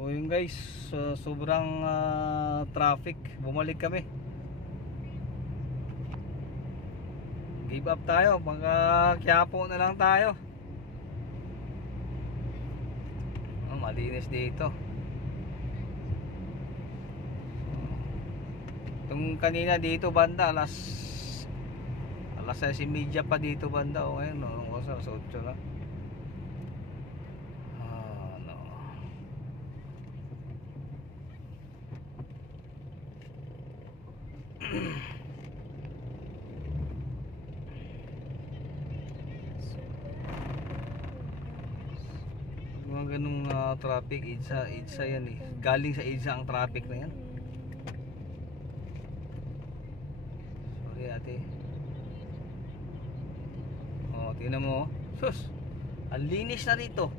So yun guys, sobrang traffic, bumalik kami. Give up tayo, mga Quiapo na lang tayo. Malinis dito. Itong kanina dito banda alas 6:30 pa dito banda. O ngayon, alas 8 na. No. Mga ganung traffic, EDSA yan eh. Galing sa EDSA ang traffic na yan. Sorry ate. Tingnan mo. Sus, ang linis na rito.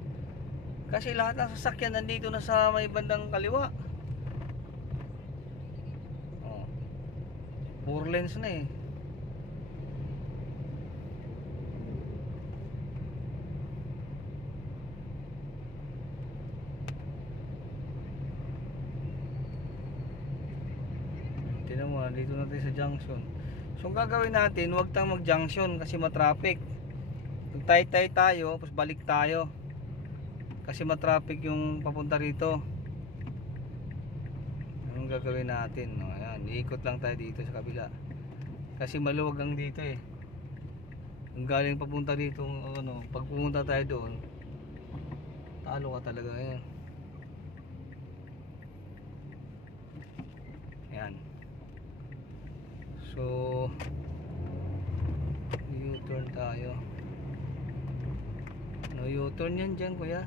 Kasi lahat ng sasakyan nandito na sa may bandang kaliwa. 4 lanes na eh. Tingnan mo, dito natin sa junction. So ang gagawin natin, huwag tayong mag-junction kasi matraffic. Magtay-tay tayo, tapos balik tayo. Kasi matraffic yung papunta rito. Anong gagawin natin? Ayan, iikot lang tayo dito sa kabila. Kasi maluwag ang dito eh. Kung galing papunta dito, pag pumunta tayo doon, talo ka talaga yan. Ayan. So U-turn tayo. No U-turn yan dyan kuya.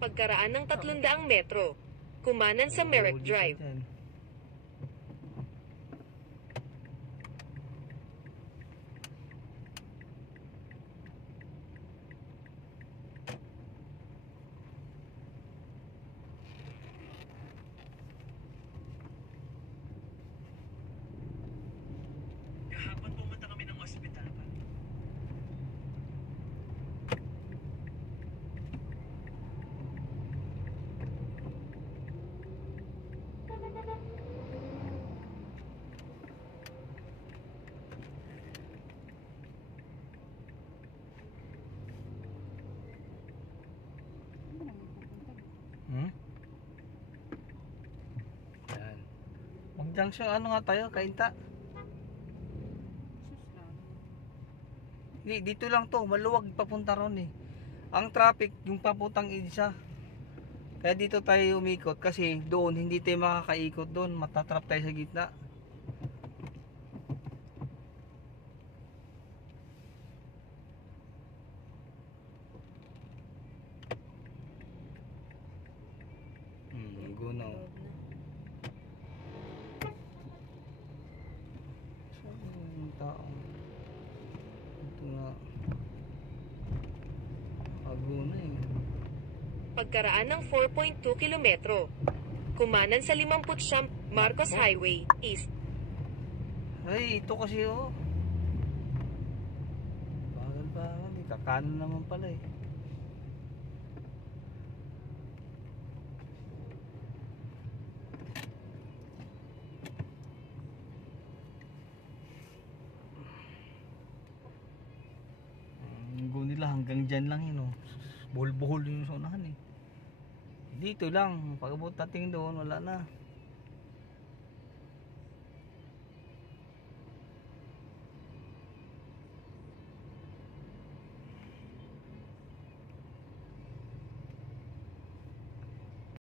Pagkaraan ng 300 metro, kumanan sa Merrick Drive. Kahapon pumunta kami ng ospital. Ayan. Mag-junction, ano nga tayo? Kainta? Hindi, dito lang to. Maluwag papunta ron eh. Ang traffic, yung papuntang EDSA. Kaya dito tayo umikot kasi doon, hindi tayo makakaikot doon. Matatrap tayo sa gitna. Gunaw. Saan yung tao? Ito nga. Aguna eh. Pagkaraan ng 4.2 kilometro, kumanan sa 59 Marcos Highway, East. Ay, ito kasi oh. Bagal. Kakanan naman pala eh. Nila hanggang dyan lang yun oh. Buhol-buhol yung sa unahan eh. Dito lang, pag abot natin doon wala na.